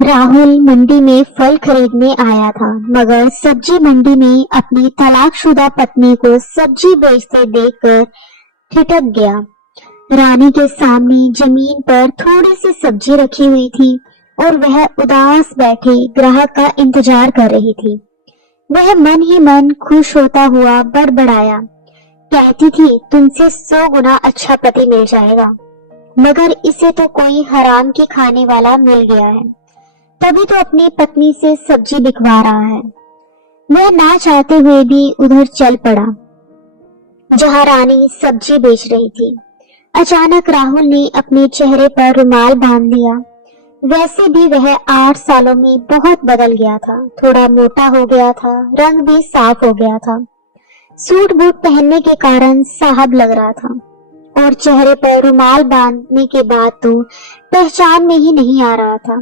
राहुल मंडी में फल खरीदने आया था, मगर सब्जी मंडी में अपनी तलाकशुदा पत्नी को सब्जी बेचते देखकर ठिठक गया। रानी के सामने जमीन पर थोड़ी सी सब्जी रखी हुई थी और वह उदास बैठे ग्राहक का इंतजार कर रही थी। वह मन ही मन खुश होता हुआ बड़बड़ाया, कहती थी तुमसे 100 गुना अच्छा पति मिल जाएगा, मगर इसे तो कोई हराम की खाने वाला मिल गया है, तभी तो अपनी पत्नी से सब्जी बिकवा रहा है। वह ना चाहते हुए भी उधर चल पड़ा जहां रानी सब्जी बेच रही थी। अचानक राहुल ने अपने चेहरे पर रुमाल बांध लिया। वैसे भी वह 8 सालों में बहुत बदल गया था, थोड़ा मोटा हो गया था, रंग भी साफ हो गया था। सूट बूट पहनने के कारण साहब लग रहा था और चेहरे पर रुमाल बांधने के बाद तो पहचान में ही नहीं आ रहा था।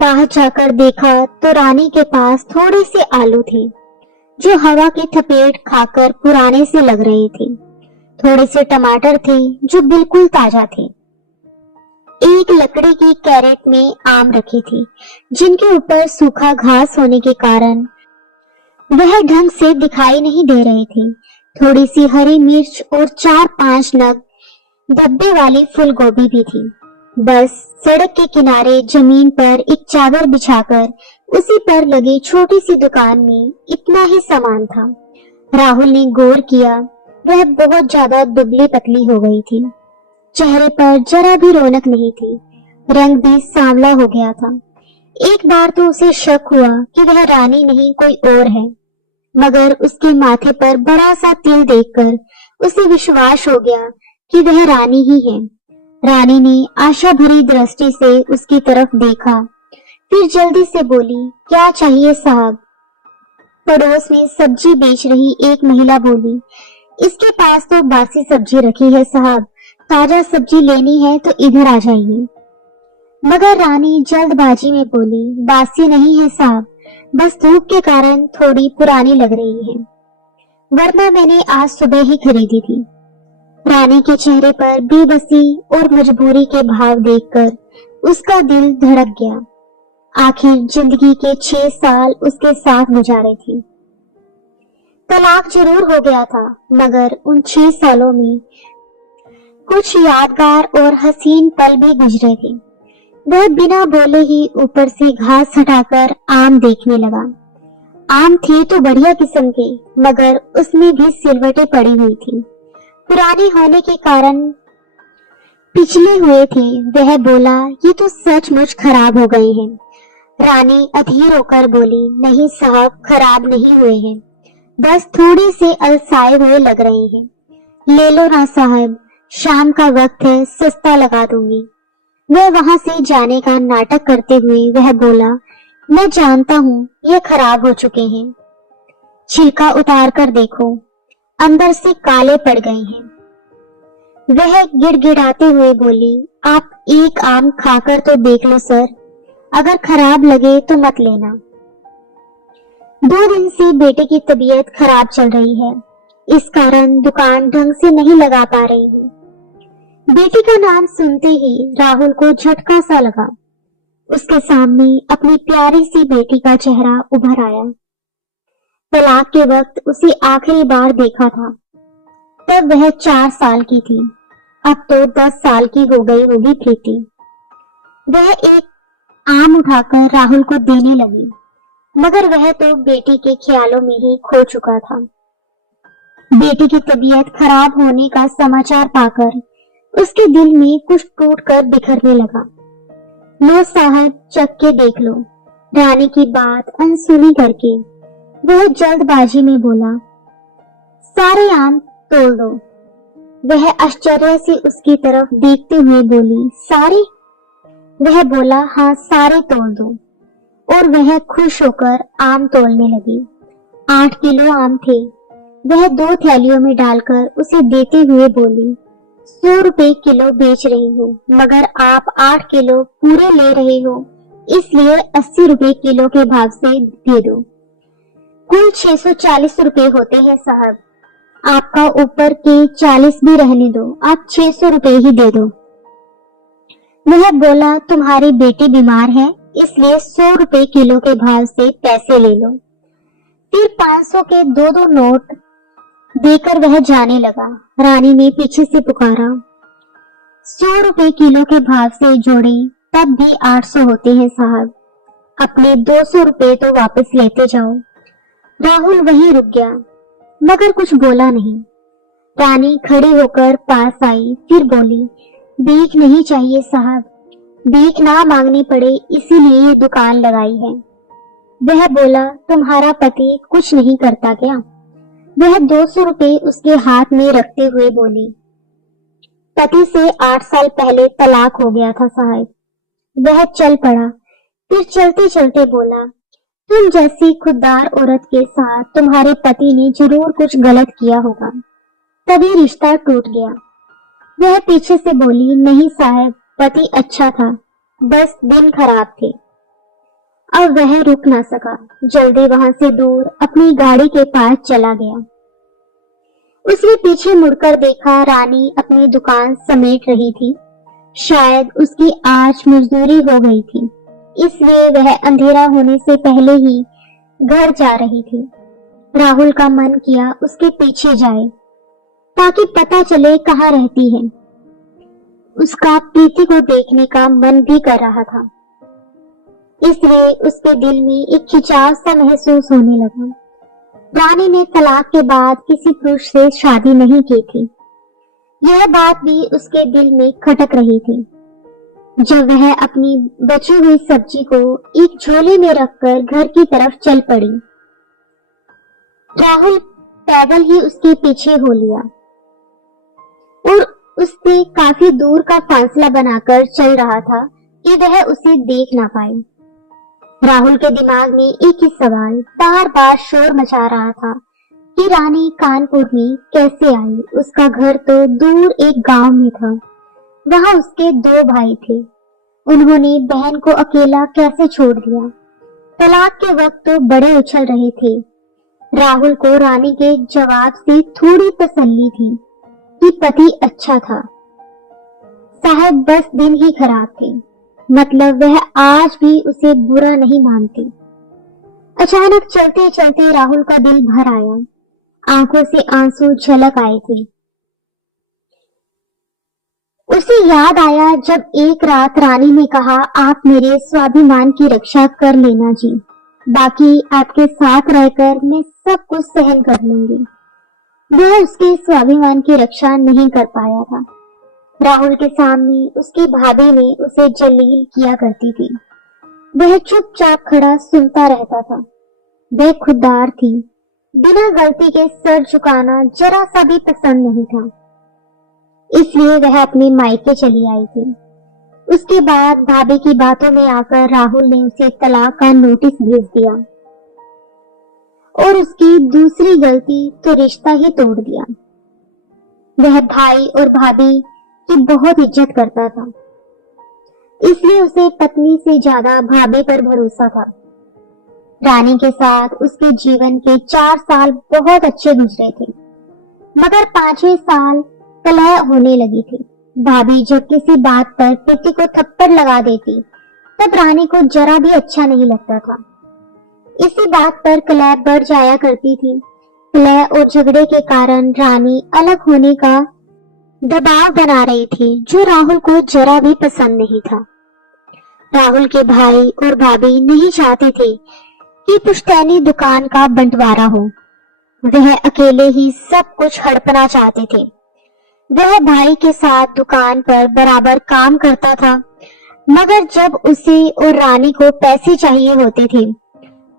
पास जाकर देखा तो रानी के पास थोड़े से आलू थे जो हवा की थपेट खाकर पुराने से लग रहे थे। थोड़े से टमाटर थे जो बिल्कुल ताजा थे। एक लकड़ी की कैरेट में आम रखे थे जिनके ऊपर सूखा घास होने के कारण वह ढंग से दिखाई नहीं दे रहे थे। थोड़ी सी हरी मिर्च और 4-5 नग धब्बे वाली फूल गोभी भी थी। बस सड़क के किनारे जमीन पर एक चादर बिछाकर उसी पर लगी छोटी सी दुकान में इतना ही सामान था। राहुल ने गौर किया, वह बहुत ज्यादा दुबली पतली हो गई थी। चेहरे पर जरा भी रौनक नहीं थी, रंग भी सांवला हो गया था। एक बार तो उसे शक हुआ कि वह रानी नहीं कोई और है, मगर उसके माथे पर बड़ा सा तिल देखकर उसे विश्वास हो गया कि वह रानी ही है। रानी ने आशा भरी दृष्टि से उसकी तरफ देखा, फिर जल्दी से बोली, क्या चाहिए साहब? पड़ोस में सब्जी बेच रही एक महिला बोली, इसके पास तो बासी सब्जी रखी है साहब, ताजा सब्जी लेनी है तो इधर आ जाइए। मगर रानी जल्दबाजी में बोली, बासी नहीं है साहब, बस धूप के कारण थोड़ी पुरानी लग रही है, वरना मैंने आज सुबह ही खरीदी थी। रानी के चेहरे पर बेबसी और मजबूरी के भाव देखकर उसका दिल धड़क गया। आखिर जिंदगी के 6 साल उसके साथ गुजारे थे। तलाक जरूर हो गया था, मगर उन 6 सालों में कुछ यादगार और हसीन पल भी गुजरे थे। वह बिना बोले ही ऊपर से घास हटाकर आम देखने लगा। आम थे तो बढ़िया किस्म के, मगर उसमें भी सिलवटें पड़ी हुई थी, पुराने होने के कारण पिछले हुए थे। वह बोला, ये तो सचमुच खराब हो गए हैं। रानी अधीर होकर बोली, नहीं साहब, खराब नहीं हुए हैं, बस थोड़े से अलसाए हुए लग रहे हैं। ले लो ना साहब, शाम का वक्त है, सस्ता लगा दूंगी। वह वहां से जाने का नाटक करते हुए वह बोला, मैं जानता हूँ ये खराब हो चुके हैं, छिलका उतार कर देखो, अंदर से काले पड़ गए हैं। वह गिड़गिड़ाते हुए बोली, आप एक आम खाकर तो देख लो सर, अगर खराब लगे तो मत लेना। 2 दिन से बेटे की तबीयत खराब चल रही है, इस कारण दुकान ढंग से नहीं लगा पा रही हूँ। बेटी का नाम सुनते ही राहुल को झटका सा लगा। उसके सामने अपनी प्यारी सी बेटी का चेहरा उभर आया। तलाक के वक्त उसे आखिरी बार देखा था, तब वह 4 साल की थी, अब तो 10 साल की हो गई होगी प्रीति। वह एक आम उठाकर राहुल को देने लगी, मगर वह तो बेटी के ख्यालों में ही खो चुका था। बेटी की तबीयत खराब होने का समाचार पाकर उसके दिल में कुछ टूटकर बिखरने लगा। लो साहब, चख के देख लो। रानी की बात अनसुनी करके वह जल्दबाजी में बोला, सारे आम तोड़ दो। वह आश्चर्य से उसकी तरफ देखते हुए बोली, सारे? वह बोला, हाँ, सारे तोड़ दो। और वह खुश होकर आम तोड़ने लगी। 8 किलो आम थे। वह 2 थैलियों में डालकर उसे देते हुए बोली, 100 रुपए किलो बेच रही हूँ, मगर आप 8 किलो पूरे ले रहे हो, इसलिए 80 रुपए किलो के भाव से दे दो। कुल 640 रुपए होते हैं साहब, आपका ऊपर के 40 भी रहने दो, आप 600 रुपए ही दे दो। वह बोला, तुम्हारी बेटी बीमार है, इसलिए 100 रुपए किलो के भाव से पैसे ले लो। फिर 500 के 2-2 नोट देकर वह जाने लगा। रानी ने पीछे से पुकारा, 100 रुपए किलो के भाव से जोड़े तब भी 800 होते हैं साहब, अपने 200 रुपए तो वापस लेते जाओ। राहुल वहीं रुक गया मगर कुछ बोला नहीं। रानी खड़ी होकर पास आई, फिर बोली, भीख नहीं चाहिए साहब, भीख ना मांगनी पड़े इसीलिए ये दुकान लगाई है। वह बोला, तुम्हारा पति कुछ नहीं करता क्या? वह 200 रुपए उसके हाथ में रखते हुए बोली, पति से 8 साल पहले तलाक हो गया था साहब। वह चल पड़ा, फिर चलते चलते बोला, तुम जैसी खुददार औरत के साथ तुम्हारे पति ने जरूर कुछ गलत किया होगा, तभी रिश्ता टूट गया। वह पीछे से बोली, नहीं साहब, पति अच्छा था, बस दिन खराब थे। अब वह रुक ना सका, जल्दी वहां से दूर अपनी गाड़ी के पास चला गया। उसने पीछे मुड़कर देखा, रानी अपनी दुकान समेट रही थी। शायद उसकी आज मजदूरी हो गई थी, इसलिए वह अंधेरा होने से पहले ही घर जा रही थी। राहुल का मन किया उसके पीछे जाए ताकि पता चले कहाँ रहती है। उसका प्रीति को देखने का मन भी कर रहा था, इसलिए उसके दिल में एक खिंचाव सा महसूस होने लगा। रानी ने तलाक के बाद किसी पुरुष से शादी नहीं की थी, यह बात भी उसके दिल में खटक रही थी। जब वह अपनी बची हुई सब्जी को एक झोले में रखकर घर की तरफ चल पड़ी, राहुल पैदल ही उसके पीछे हो लिया और उससे काफी दूर का फासला बनाकर चल रहा था कि वह उसे देख ना पाए। राहुल के दिमाग में एक ही सवाल बार बार शोर मचा रहा था कि रानी कानपुर में कैसे आई। उसका घर तो दूर एक गांव में था, वहां उसके 2 भाई थे, उन्होंने बहन को अकेला कैसे छोड़ दिया। तलाक के वक्त तो बड़े उछल रहे थे। राहुल को रानी के जवाब से थोड़ी तसल्ली थी कि पति अच्छा था, साहब बस दिन ही खराब थे, मतलब वह आज भी उसे बुरा नहीं मानती। अचानक चलते चलते राहुल का दिल भर आया, आंखों से आंसू झलक आए थे। उसे याद आया जब एक रात रानी ने कहा, आप मेरे स्वाभिमान की रक्षा कर लेना जी, बाकी आपके साथ रहकर मैं सब कुछ सहन कर लूंगी। वह उसके स्वाभिमान की रक्षा नहीं कर पाया था। राहुल के सामने उसकी भाभी ने उसे जलील किया करती थी, वह चुपचाप खड़ा सुनता रहता था। वह खुददार थी, बिना गलती के सर झुकाना जरा सा भी पसंद नहीं था, इसलिए वह अपने मायके चली आई थी। उसके बाद भाभी की बातों में आकर राहुल ने उसे तलाक का नोटिस भेज दिया और उसकी दूसरी गलती तो रिश्ता ही तोड़ दिया। वह भाई और भाभी की बहुत इज्जत करता था, इसलिए उसे पत्नी से ज्यादा भाभी पर भरोसा था। रानी के साथ उसके जीवन के 4 साल बहुत अच्छे गुजरे थे, मगर 5वें साल कलह होने लगी थी। भाभी जब किसी बात पर पति को थप्पड़ लगा देती तब रानी को जरा भी अच्छा नहीं लगता था। इसी बात पर कलह बढ़ जाया करती थी। कलह और झगड़े के कारण रानी अलग होने का दबाव बना रही थी, जो राहुल को जरा भी पसंद नहीं था। राहुल के भाई और भाभी नहीं चाहते थे कि पुश्तैनी दुकान का बंटवारा हो, वह अकेले ही सब कुछ हड़पना चाहते थे। वह भाई के साथ दुकान पर बराबर काम करता था, मगर जब उसे और रानी को पैसे चाहिए होते थे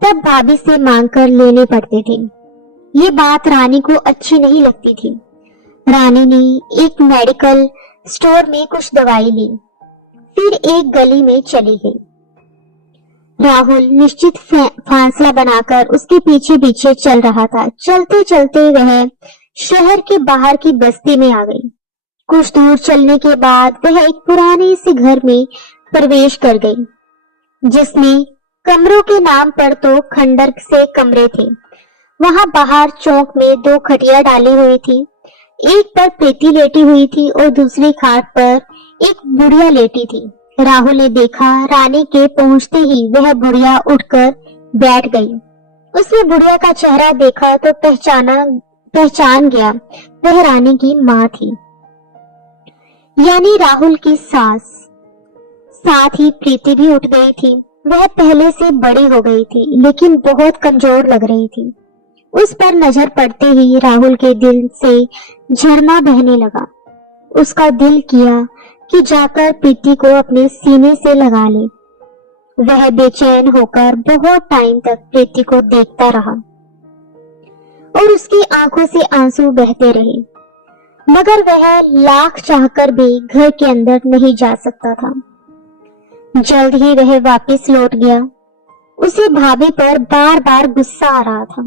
तब भाभी से मांगकर लेने पड़ते थे। ये बात रानी को अच्छी नहीं लगती थी। रानी ने एक मेडिकल स्टोर में कुछ दवाई ली, फिर एक गली में चली गई। राहुल निश्चित फासला बनाकर उसके पीछे पीछे चल रहा था। चलते चलते वह शहर के बाहर की बस्ती में आ गई। कुछ दूर चलने के बाद वह एक पुराने से घर में प्रवेश कर गई, जिसमें कमरों के नाम पर तो खंडर से कमरे थे। वहां बाहर चौक में 2 खटिया डाली हुई थी, एक पर प्रीति लेटी हुई थी और दूसरी खाट पर एक बुढ़िया लेटी थी। राहुल ने देखा रानी के पहुंचते ही वह बुढ़िया उठकर बैठ गई। उसने बुढ़िया का चेहरा देखा तो पहचान गया, वह रानी की माँ थी, यानी राहुल की सास। साथ ही प्रीति भी उठ गई थी। वह पहले से बड़ी हो गई थी लेकिन बहुत कमजोर लग रही थी। उस पर नजर पड़ते ही राहुल के दिल से झरना बहने लगा। उसका दिल किया कि जाकर प्रीति को अपने सीने से लगा ले। वह बेचैन होकर बहुत टाइम तक प्रीति को देखता रहा और उसकी आंखों से आंसू बहते रहे, मगर वह लाख चाहकर भी घर के अंदर नहीं जा सकता था। जल्द ही वह वापस लौट गया। उसे भाभी पर बार बार गुस्सा आ रहा था,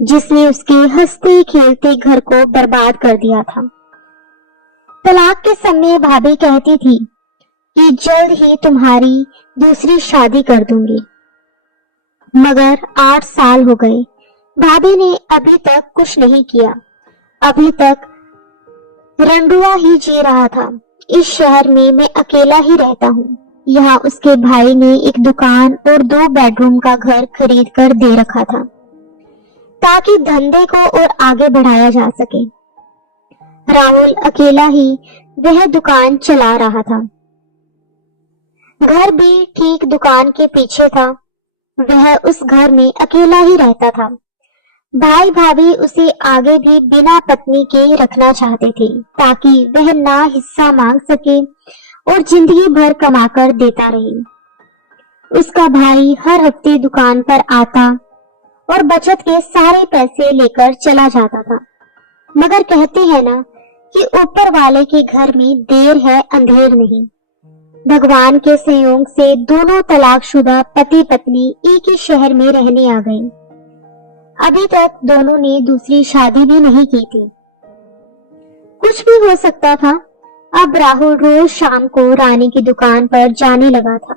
जिसने उसके हंसते खेलते घर को बर्बाद कर दिया था। तलाक के समय भाभी कहती थी कि जल्द ही तुम्हारी दूसरी शादी कर दूंगी, मगर 8 साल हो गए, भाभी ने अभी तक कुछ नहीं किया। अभी तक रंडुआ ही जी रहा था। इस शहर में मैं अकेला ही रहता हूँ। यहाँ उसके भाई ने एक दुकान और 2 बेडरूम का घर खरीद कर दे रखा था ताकि धंधे को और आगे बढ़ाया जा सके। राहुल अकेला ही वह दुकान चला रहा था। घर भी ठीक दुकान के पीछे था। वह उस घर में अकेला ही रहता था। भाई भाभी उसे आगे भी बिना पत्नी के रखना चाहते थे ताकि वह ना हिस्सा मांग सके और जिंदगी भर कमाकर देता रहे। उसका भाई हर हफ्ते दुकान पर आता और बचत के सारे पैसे लेकर चला जाता था, मगर कहते हैं ना कि ऊपर वाले के घर में देर है अंधेर नहीं। भगवान के संयोग से दोनों तलाकशुदा पति पत्नी एक ही शहर में रहने आ गए। अभी तक दोनों ने दूसरी शादी भी नहीं की थी। कुछ भी हो सकता था। अब राहुल रोज शाम को रानी की दुकान पर जाने लगा था।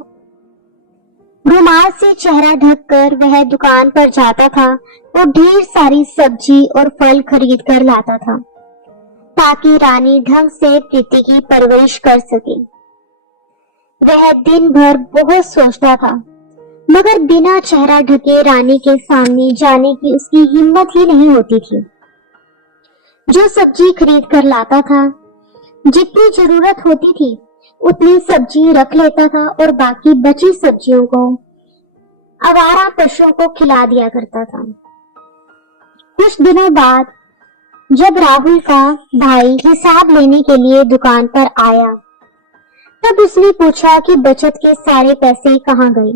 रुमाल से चेहरा ढककर वह दुकान पर जाता था और ढेर सारी सब्जी और फल खरीद कर लाता था ताकि रानी ढंग से प्रीति की परवरिश कर सके। वह दिन भर बहुत सोचता था, मगर बिना चेहरा ढके रानी के सामने जाने की उसकी हिम्मत ही नहीं होती थी। जो सब्जी खरीद कर लाता था, जितनी जरूरत होती थी उतनी सब्जी रख लेता था और बाकी बची सब्जियों को आवारा पशुओं को खिला दिया करता था। कुछ दिनों बाद जब राहुल का भाई हिसाब लेने के लिए दुकान पर आया, तब उसने पूछा कि बचत के सारे पैसे कहाँ गए।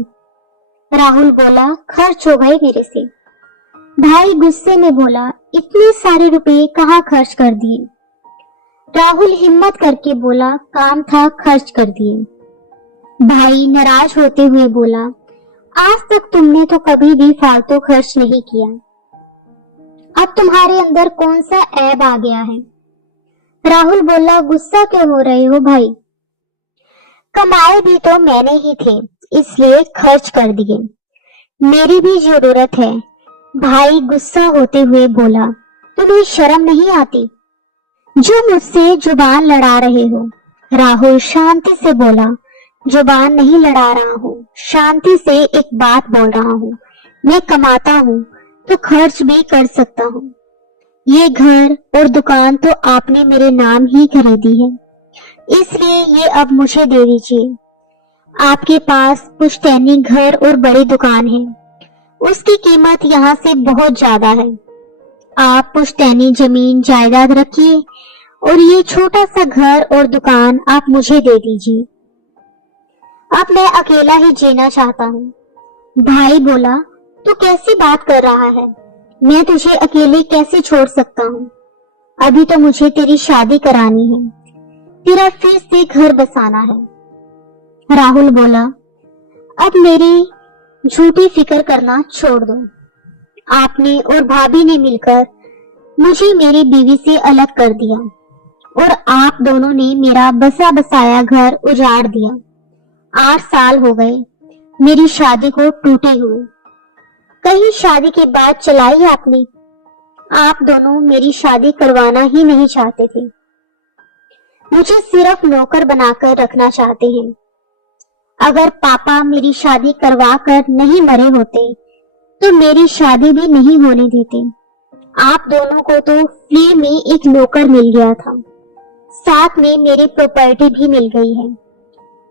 राहुल बोला, खर्च हो गए मेरे से। भाई गुस्से में बोला, इतने सारे रुपए कहाँ खर्च कर दिए। राहुल हिम्मत करके बोला, काम था खर्च कर दिए। भाई नाराज होते हुए बोला, आज तक तुमने तो कभी भी फालतू खर्च नहीं किया। अब तुम्हारे अंदर कौन सा ऐब आ गया है। राहुल बोला, गुस्सा क्यों हो रहे हो भाई, कमाए भी तो मैंने ही थे, इसलिए खर्च कर दिए, मेरी भी जरूरत है। भाई गुस्सा होते हुए बोला, तुम्हें शर्म नहीं आती जो मुझसे जुबान लड़ा रहे हो। राहुल शांति से बोला, जुबान नहीं लड़ा रहा हूँ, शांति से एक बात बोल रहा हूँ। मैं कमाता हूँ तो खर्च भी कर सकता हूँ। ये घर और दुकान तो आपने मेरे नाम ही खरीदी है, इसलिए ये अब मुझे दे दीजिए। आपके पास पुश्तैनी घर और बड़ी दुकान है, उसकी कीमत यहाँ से बहुत ज्यादा है। आप पुश्तैनी जमीन जायदाद रखिए और ये छोटा सा घर और दुकान आप मुझे दे दीजिए। अब मैं अकेला ही जीना चाहता हूँ। भाई बोला, तू कैसी बात कर रहा है, मैं तुझे अकेले कैसे छोड़ सकता हूँ। अभी तो मुझे तेरी शादी करानी है, तेरा फिर से घर बसाना है। राहुल बोला, अब मेरी झूठी फिक्र करना छोड़ दो। आपने और भाभी ने मिलकर मुझे मेरी बीवी से अलग कर दिया और आप दोनों ने मेरा बसा बसाया घर उजाड़ दिया। 8 साल हो गए मेरी शादी को टूटे हुए। कहीं शादी के बाद चलाई आपने। आप दोनों मेरी शादी करवाना ही नहीं चाहते थे, मुझे सिर्फ नौकर बनाकर रखना चाहते हैं। अगर पापा मेरी शादी करवा कर नहीं मरे होते तो मेरी शादी भी नहीं होने देते। आप दोनों को तो फ्री में एक नौकर मिल गया था, साथ में मेरी प्रॉपर्टी भी मिल गई है।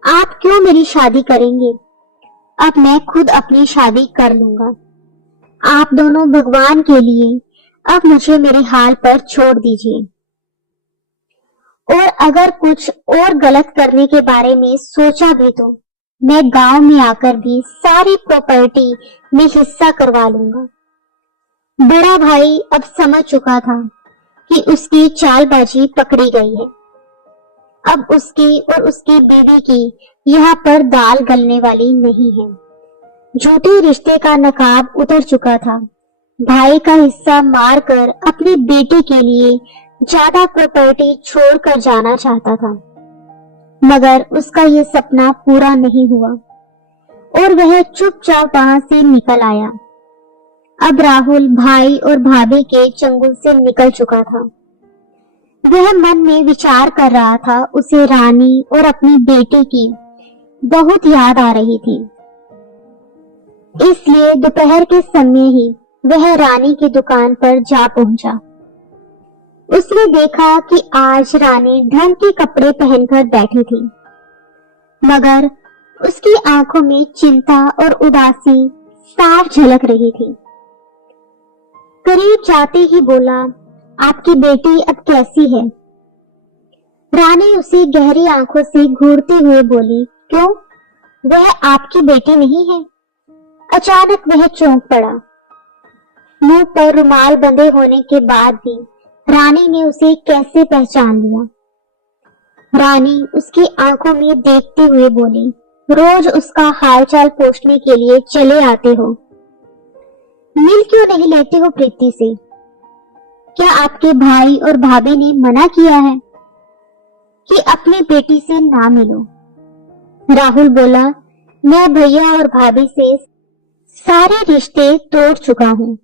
आप क्यों मेरी शादी करेंगे? अब मैं खुद अपनी शादी कर लूंगा। आप दोनों भगवान के लिए अब मुझे मेरे हाल पर छोड़ दीजिए। और अगर कुछ और गलत करने के बारे में सोचा भी तो मैं गांव में आकर भी सारी प्रॉपर्टी में हिस्सा करवा लूंगा। बड़ा भाई अब समझ चुका था कि उसकी चालबाजी पकड़ी गई है। अब उसकी और उसकी बीवी की यहाँ पर दाल गलने वाली नहीं है। झूठे रिश्ते का नकाब उतर चुका था। भाई का हिस्सा मारकर अपने बेटे के लिए ज्यादा प्रॉपर्टी छोड़कर जाना चाहता था, मगर उसका ये सपना पूरा नहीं हुआ और वह चुपचाप वहां से निकल आया। अब राहुल भाई और भाभी के चंगुल से निकल चुका था। वह मन में विचार कर रहा था, उसे रानी और अपनी बेटे की बहुत याद आ रही थी। इसलिए दोपहर के समय ही वह रानी की दुकान पर जा पहुंचा। उसने देखा कि आज रानी ढंग के कपड़े पहनकर बैठी थी, मगर उसकी आंखों में चिंता और उदासी साफ झलक रही थी। करीब जाते ही बोला, आपकी बेटी अब कैसी है? रानी उसे गहरी आंखों से घूरते हुए बोली, क्यों, वह आपकी बेटी नहीं है? अचानक वह चौंक पड़ा। मुंह पर रुमाल बंधे होने के बाद भी रानी ने उसे कैसे पहचान लिया? रानी उसकी आंखों में देखते हुए बोली, रोज उसका हालचाल पूछने के लिए चले आते हो, मिल क्यों नहीं लेते हो प्रीति से? क्या आपके भाई और भाभी ने मना किया है कि अपनी बेटी से ना मिलो? राहुल बोला, मैं भैया और भाभी से सारे रिश्ते तोड़ चुका हूँ।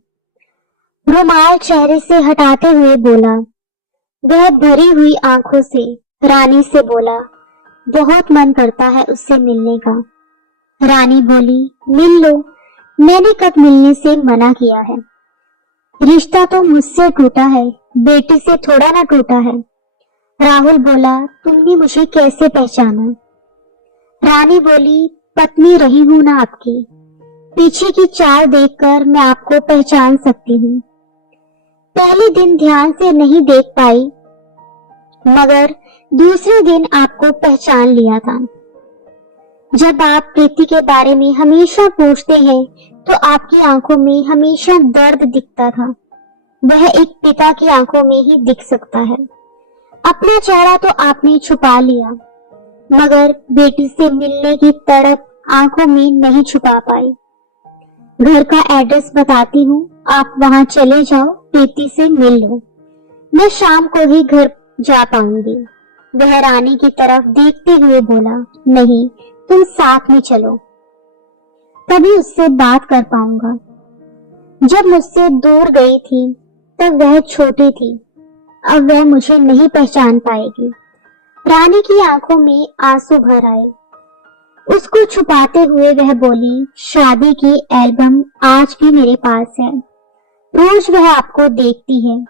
रुमाल चेहरे से हटाते हुए बोला। वह भरी हुई आंखों से रानी से बोला, बहुत मन करता है उससे मिलने का। रानी बोली, मिल लो, मैंने कब मिलने से मना किया है? रिश्ता तो मुझसे टूटा है, बेटी से थोड़ा ना टूटा है। राहुल बोला, तुमने मुझे कैसे पहचाना? रानी बोली, पत्नी रही हूं ना आपकी, पीछे की चाल देखकर मैं आपको पहचान सकती हूँ। पहले दिन ध्यान से नहीं देख पाई, मगर दूसरे दिन आपको पहचान लिया था। जब आप प्रीति के बारे में हमेशा पूछते हैं तो आपकी आंखों में हमेशा दर्द दिखता था। वह एक पिता की आंखों में ही दिख सकता है। अपना चेहरा तो आपने छुपा लिया, मगर बेटी से मिलने की तड़प आंखों में नहीं छुपा पाई। घर का एड्रेस बताती हूँ, आप वहां चले जाओ, प्रीति से मिल लो। मैं शाम को ही घर जा पाऊंगी। वह रानी की तरफ देखते हुए बोला, नहीं, तुम साथ में चलो, तभी उससे बात कर पाऊंगा। जब मुझसे दूर गई थी तब वह छोटी थी, अब वह मुझे नहीं पहचान पाएगी। रानी की आंखों में आंसू भर आए। उसको छुपाते हुए वह बोली, शादी की एल्बम आज भी मेरे पास है। रोज वह आपको देखती है,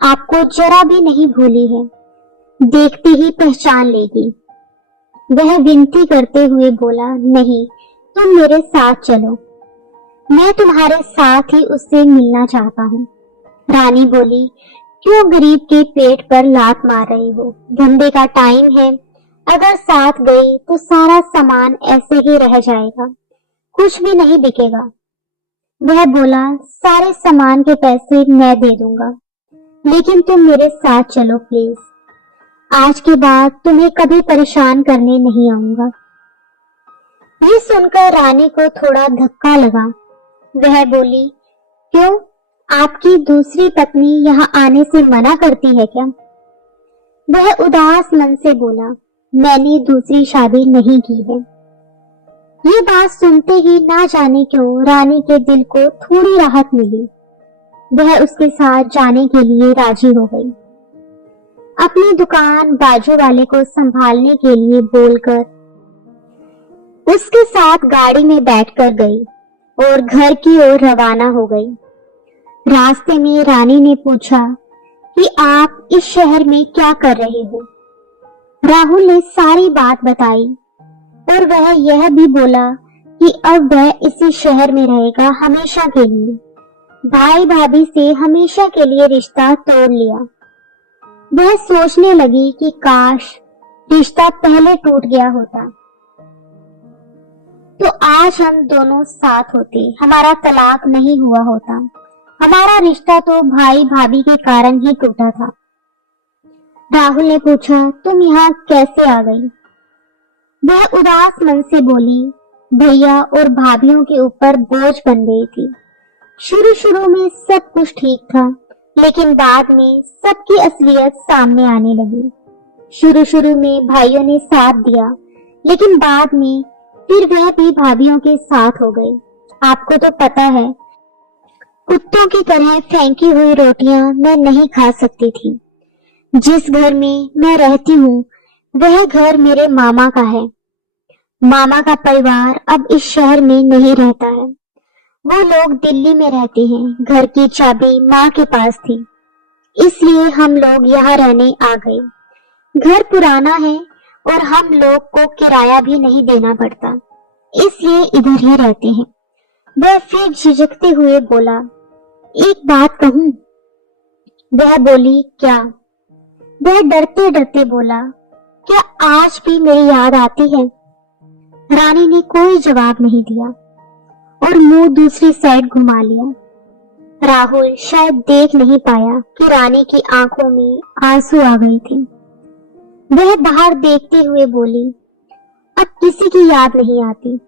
आपको जरा भी नहीं भूली है, देखते ही पहचान लेगी। वह विनती करते हुए बोला, नहीं, तुम मेरे साथ चलो, मैं तुम्हारे साथ ही उससे मिलना चाहता हूँ। रानी बोली, क्यों गरीब के पेट पर लात मार रही हो? धंधे का टाइम है, अगर साथ गई तो सारा सामान ऐसे ही रह जाएगा, कुछ भी नहीं बिकेगा। वह बोला, सारे सामान के पैसे मैं दे दूंगा, लेकिन तुम मेरे साथ चलो प्लीज। आज के बाद तुम्हें कभी परेशान करने नहीं आऊंगा। ये सुनकर रानी को थोड़ा धक्का लगा। वह बोली, क्यों, आपकी दूसरी पत्नी यहाँ आने से मना करती है क्या? वह उदास मन से बोला, मैंने दूसरी शादी नहीं की है। ये बात सुनते ही ना जाने क्यों रानी के दिल को थोड़ी राहत मिली। वह उसके साथ जाने के लिए राजी हो गई। अपनी दुकान बाजू वाले को संभालने के लिए बोलकर उसके साथ गाड़ी में बैठकर गई और घर की ओर रवाना हो गई। रास्ते में रानी ने पूछा कि आप इस शहर में क्या कर रहे हो। राहुल ने सारी बात बताई और वह यह भी बोला कि अब वह इसी शहर में रहेगा हमेशा के लिए। भाई भाभी से हमेशा के लिए रिश्ता तोड़ लिया। वह सोचने लगी कि काश रिश्ता पहले टूट गया होता तो आज हम दोनों साथ होते, हमारा तलाक नहीं हुआ होता। हमारा रिश्ता तो भाई भाभी के कारण ही टूटा था। राहुल ने पूछा, तुम यहाँ कैसे आ गई? वह उदास मन से बोली, भैया और भाभीयों के ऊपर बोझ बन गई थी। शुरू शुरू में सब कुछ ठीक था, लेकिन बाद में सबकी असलियत सामने आने लगी। शुरू शुरू में भाइयों ने साथ दिया, लेकिन बाद में फिर वह भी भाभीयों के साथ हो गए। आपको तो पता है, कुत्तों की तरह फेंकी हुई रोटियां मैं नहीं खा सकती थी। जिस घर में मैं रहती हूँ वह घर मेरे मामा का है। मामा का परिवार अब इस शहर में नहीं रहता है। वो लोग दिल्ली में रहते हैं। घर की चाबी माँ के पास थी, इसलिए हम लोग यहाँ रहने आ गए। घर पुराना है और हम लोग को किराया भी नहीं देना पड़ता, इसलिए इधर ही रहते हैं। वह फिर झिझकते हुए बोला, एक बात कहूं? वह बोली, क्या? वह डरते डरते बोला, क्या आज भी मेरी याद आती है? रानी ने कोई जवाब नहीं दिया और मुंह दूसरी साइड घुमा लिया। राहुल शायद देख नहीं पाया कि रानी की आंखों में आंसू आ गए थे। वह बाहर देखते हुए बोली, अब किसी की याद नहीं आती।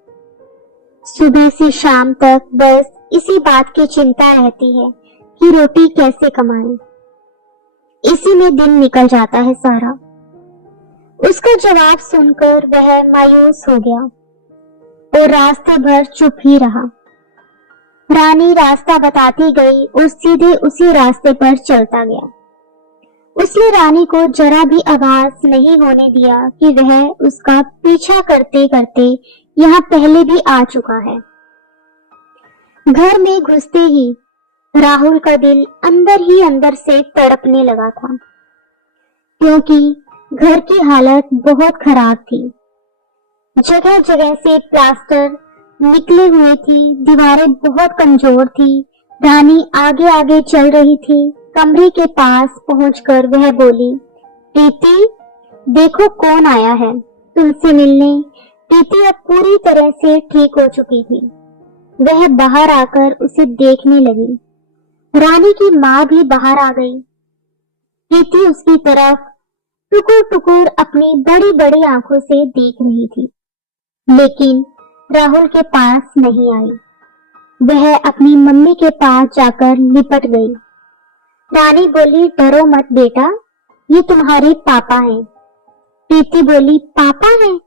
सुबह से शाम तक बस इसी बात की चिंता रहती है कि रोटी कैसे कमाएं। इसी में दिन निकल जाता है सारा। उसका जवाब सुनकर वह मायूस हो गया और रास्ते भर चुप ही रहा। रानी रास्ता बताती गई और सीधे उसी रास्ते पर चलता गया। उसने रानी को जरा भी आभास नहीं होने दिया कि वह उसका पीछा करते करते यहाँ पहले भी आ चुका है। घर में घुसते ही राहुल का दिल अंदर ही अंदर से तड़पने लगा था, क्योंकि घर की हालत बहुत खराब थी। जगह जगह से प्लास्टर निकले हुए थी, दीवारें बहुत कमजोर थी। रानी आगे आगे चल रही थी। कमरे के पास पहुंचकर वह बोली, प्रीति, देखो कौन आया है तुमसे मिलने। प्रीति अब पूरी तरह से ठीक हो चुकी थी। वह बाहर आकर उसे देखने लगी। रानी की माँ भी बाहर आ गई। प्रीति उसकी तरफ टुकुर टुकुर अपनी बड़ी बड़ी आंखों से देख रही थी, लेकिन राहुल के पास नहीं आई। वह अपनी मम्मी के पास जाकर लिपट गई। रानी बोली, डरो मत बेटा, ये तुम्हारे पापा हैं। प्रीति बोली, पापा हैं?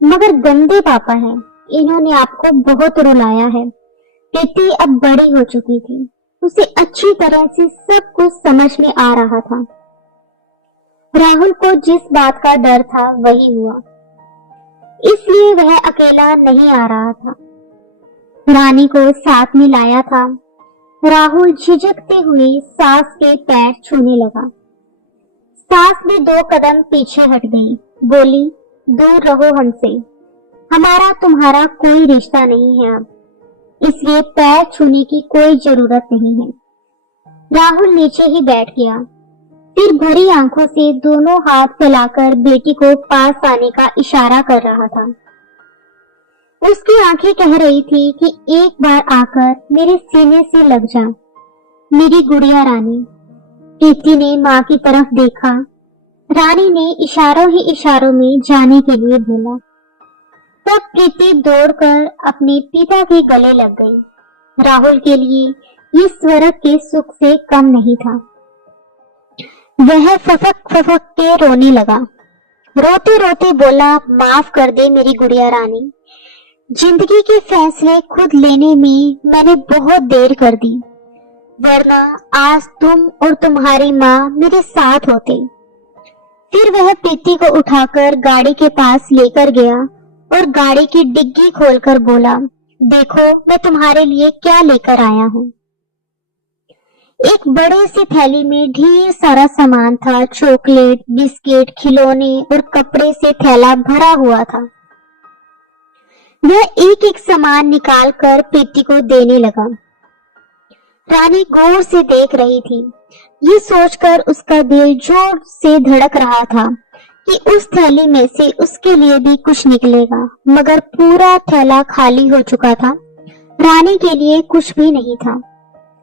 मगर गंदे पापा हैं। इन्होंने आपको बहुत रुलाया है। प्रीति अब बड़ी हो चुकी थी। उसे अच्छी तरह से सब कुछ समझ में आ रहा था। राहुल को जिस बात का डर था वही हुआ, इसलिए वह अकेला नहीं आ रहा था। रानी को साथ में लाया था। राहुल झिझकते हुए सास के पैर छूने लगा। सास भी 2 कदम पीछे हट गई। बोली, दूर रहो हमसे, हमारा तुम्हारा कोई रिश्ता नहीं है अब, इसलिए पैर छूने की कोई जरूरत नहीं है। राहुल नीचे ही बैठ गया, फिर भरी आंखों से दोनों हाथ फैलाकर बेटी को पास आने का इशारा कर रहा था। उसकी आंखें कह रही थी कि एक बार आकर मेरे सीने से लग जा, मेरी गुड़िया रानी। प्रीति ने माँ की तरफ देखा। रानी ने इशारों ही इशारों में जाने के लिए बोला। तब प्रीति दौड़कर अपने पिता के गले लग गई। राहुल के लिए ये स्वर्ग के सुख से कम नहीं था। वह फफक फफक के रोने लगा। रोते रोते बोला, माफ कर दे मेरी गुड़िया रानी, जिंदगी के फैसले खुद लेने में मैंने बहुत देर कर दी, वरना आज तुम और तुम्हारी माँ मेरे साथ होते। फिर वह प्रीति को उठाकर गाड़ी के पास लेकर गया और गाड़ी की डिग्गी खोलकर बोला, देखो मैं तुम्हारे लिए क्या लेकर आया हूँ। एक बड़े सी थैली में ढेर सारा सामान था। चॉकलेट, बिस्किट, खिलौने और कपड़े से थैला भरा हुआ था। वह एक एक सामान निकाल कर प्रीति को देने लगा। रानी गौर से देख रही थी। ये सोचकर उसका दिल जोर से धड़क रहा था कि उस थैली में से उसके लिए भी कुछ निकलेगा, मगर पूरा थैला खाली हो चुका था। रानी के लिए कुछ भी नहीं था।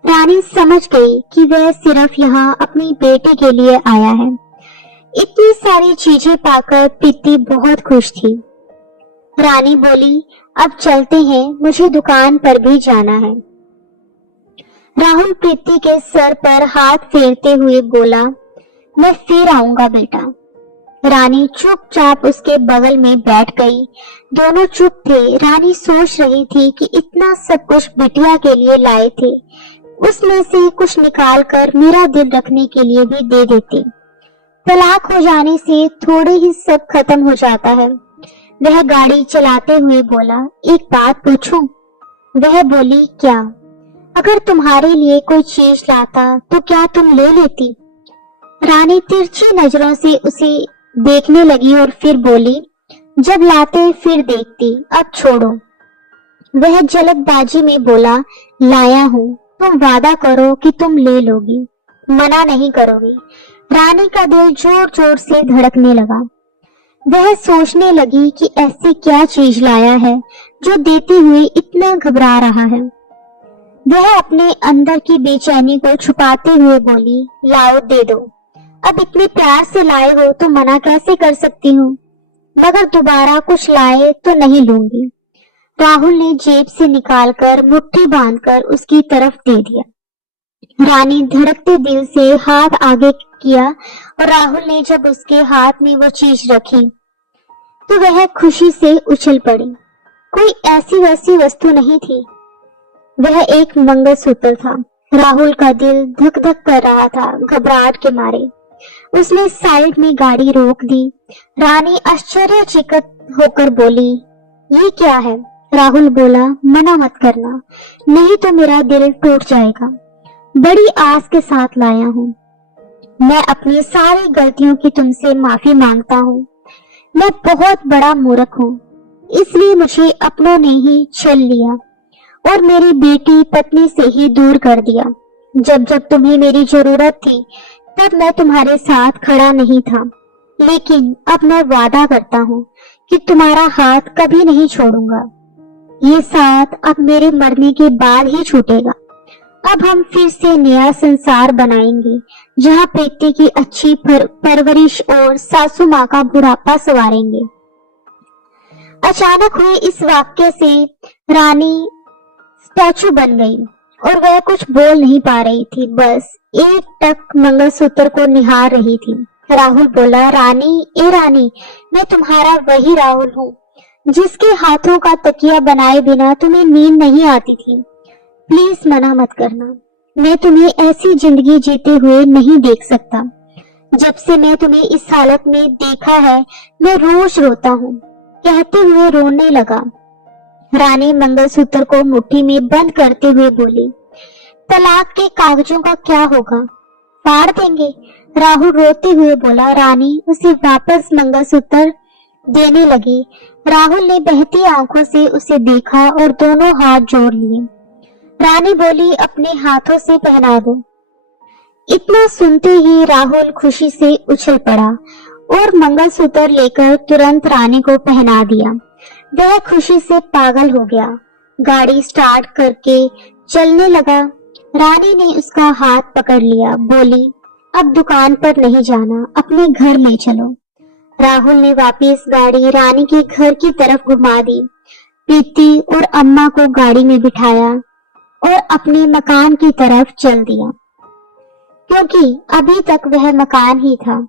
रानी समझ गई कि वह सिर्फ यहाँ अपनी बेटे के लिए आया है। इतनी सारी चीजें पाकर प्रीति बहुत खुश थी। रानी बोली, अब चलते हैं, मुझे दुकान पर भी जाना है। राहुल प्रीति के सर पर हाथ फेरते हुए बोला, मैं फिर आऊंगा बेटा। रानी चुपचाप उसके बगल में बैठ गई। दोनों चुप थे। रानी सोच रही थी कि इतना सब कुछ बिटिया के लिए लाए थे, उसमें से कुछ निकाल कर मेरा दिल रखने के लिए भी दे देते। तलाक हो जाने से थोड़े ही सब खत्म हो जाता है। वह गाड़ी चलाते हुए बोला, एक बात पूछूं? वह बोली, क्या? अगर तुम्हारे लिए कोई चीज लाता तो क्या तुम ले लेती? रानी तिरछी नजरों से उसे देखने लगी और फिर बोली, जब लाते फिर देखती, अब छोड़ो। वह जल्दबाजी में बोला, लाया हूँ, तुम वादा करो कि तुम ले लोगी, मना नहीं करोगी। रानी का दिल जोर जोर से धड़कने लगा। वह सोचने लगी कि ऐसी क्या चीज लाया है जो देते हुए इतना घबरा रहा है। वह अपने अंदर की बेचैनी को छुपाते हुए बोली, लाओ दे दो। अब इतने प्यार से लाए हो तो मना कैसे कर सकती हूँ, मगर दोबारा कुछ लाए तो नहीं लूंगी। राहुल ने जेब से निकालकर मुट्ठी बांधकर उसकी तरफ दे दिया। रानी धड़कते दिल से हाथ आगे किया और राहुल ने जब उसके हाथ में वो चीज रखी तो वह खुशी से उछल पड़ी। कोई ऐसी वैसी वस्तु नहीं थी, वह एक मंगलसूत्र था। राहुल का दिल धक धक कर रहा था घबराहट के मारे। उसने साइड में गाड़ी रोक दी। रानी आश्चर्यचकित होकर बोली, ये क्या है? राहुल बोला, मना मत करना, नहीं तो मेरा दिल टूट जाएगा। बड़ी आस के साथ लाया हूँ। मैं अपनी सारी गलतियों की तुमसे माफी मांगता हूँ। मैं बहुत बड़ा मूर्ख हूँ, इसलिए मुझे अपनों ने ही छल लिया और मेरी बेटी पत्नी से ही दूर कर दिया। जब जब तुम्हें मेरी जरूरत थी तब मैं तुम्हारे साथ खड़ा नहीं था, लेकिन अब मैं वादा करता हूँ कि तुम्हारा हाथ कभी नहीं छोड़ूंगा। ये साथ अब मेरे मरने के बाद ही छूटेगा। अब हम फिर से नया संसार बनाएंगे, जहाँ प्रीति की अच्छी परवरिश और सासू माँ का बुढ़ापा संवारेंगे। अचानक हुए इस वाक्य से रानी स्टैचू बन गई और वह कुछ बोल नहीं पा रही थी, बस एक टक मंगलसूत्र को निहार रही थी। राहुल बोला, रानी, ए रानी, मैं तुम्हारा वही राहुल हूँ जिसके हाथों का तकिया बनाए बिना तुम्हें नींद नहीं आती थी। प्लीज मना मत करना, मैं तुम्हें ऐसी जिंदगी जीते हुए नहीं देख सकता। जब से मैं तुम्हें इस हालत में देखा है मैं रोज रोता हूँ। कहते हुए रोने लगा। रानी मंगलसूत्र को मुट्ठी में बंद करते हुए बोली, तलाक के कागजों का क्या होगा? फाड़ देंगे। राहुल रोते हुए बोला। रानी उसे वापस मंगलसूत्र देने लगी। राहुल ने बहती आंखों से उसे देखा और दोनों हाथ जोड़ लिए। रानी बोली, अपने हाथों से पहना दो। इतना सुनते ही राहुल खुशी से उछल पड़ा और मंगलसूत्र लेकर तुरंत रानी को पहना दिया। वह खुशी से पागल हो गया। गाड़ी स्टार्ट करके चलने लगा। रानी ने उसका हाथ पकड़ लिया, बोली, अब दुकान पर नहीं जाना, अपने घर ले चलो। राहुल ने वापस गाड़ी रानी के घर की तरफ घुमा दी। प्रीति और अम्मा को गाड़ी में बिठाया और अपने मकान की तरफ चल दिया, क्योंकि अभी तक वह मकान ही था।